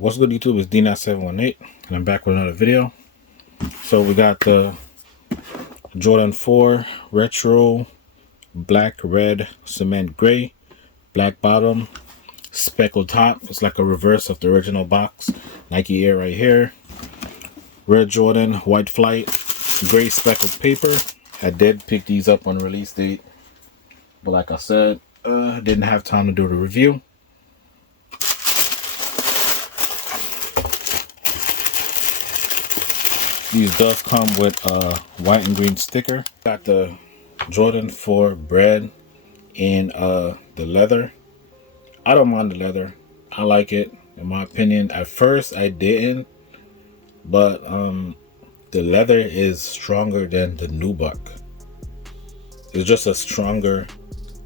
What's good, YouTube? It's D9718 and I'm back with another video. So we got the Jordan 4 retro black, red, cement gray, black bottom, speckled top. It's like a reverse of the original box. Nike Air right here. Red Jordan, white flight, gray speckled paper. I did pick these up on release date, but like I said, didn't have time to do the review. These does come with a white and green sticker. Got the Jordan 4 bread in the leather. I don't mind the leather. I like it, in my opinion. At first I didn't, but the leather is stronger than the nubuck. It's just a stronger,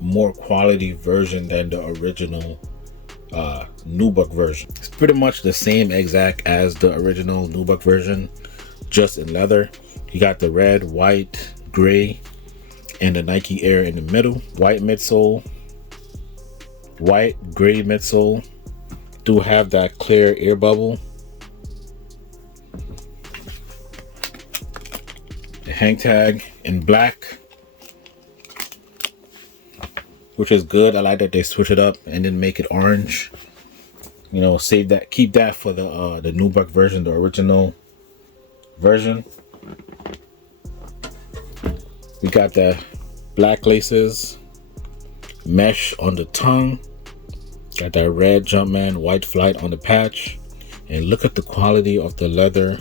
more quality version than the original nubuck version. It's pretty much the same exact as the original nubuck version, just in leather. You got the red, white, gray, and the Nike Air in the middle. White midsole, white, gray midsole. Do have that clear air bubble. The hang tag in black, which is good. I like that they switch it up and then make it orange. You know, save that, keep that for the nubuck version, the original version. We got the black laces, mesh on the tongue, got that red Jumpman white flight on the patch, and look at the quality of the leather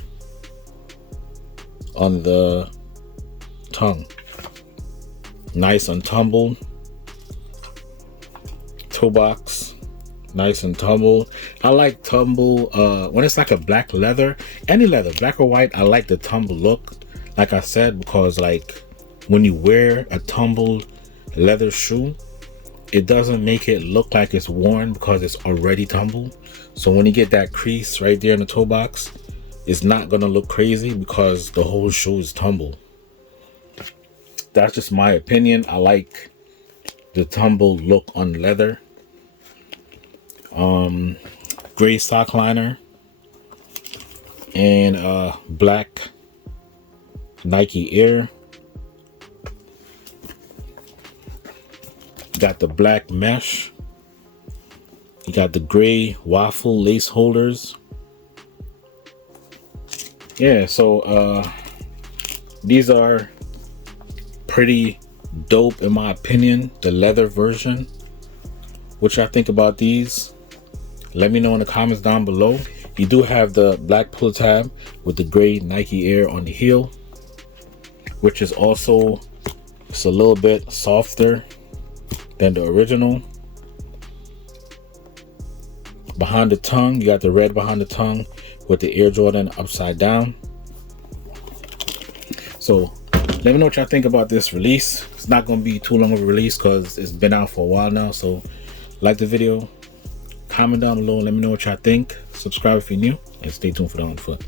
on the tongue. Nice and tumbled. Toe box, nice and tumbled. I like tumble when it's like a black leather, any leather, black or white. I like the tumble look, like I said, because like when you wear a tumbled leather shoe, it doesn't make it look like it's worn because it's already tumbled. So when you get that crease right there in the toe box, it's not gonna look crazy because the whole shoe is tumbled. That's just my opinion. I like the tumbled look on leather. Gray sock liner and black Nike Air. Got the black mesh. You got the gray waffle lace holders. Yeah, so these are pretty dope in my opinion. The leather version. What y'all think about these? Let me know in the comments down below. You do have the black pull tab with the gray Nike Air on the heel, which is also, it's a little bit softer than the original. Behind the tongue, you got the red behind the tongue with the Air Jordan upside down. So let me know what y'all think about this release. It's not going to be too long of a release because it's been out for a while now. So like the video, comment down below, let me know what y'all think. Subscribe if you're new, and stay tuned for the on foot.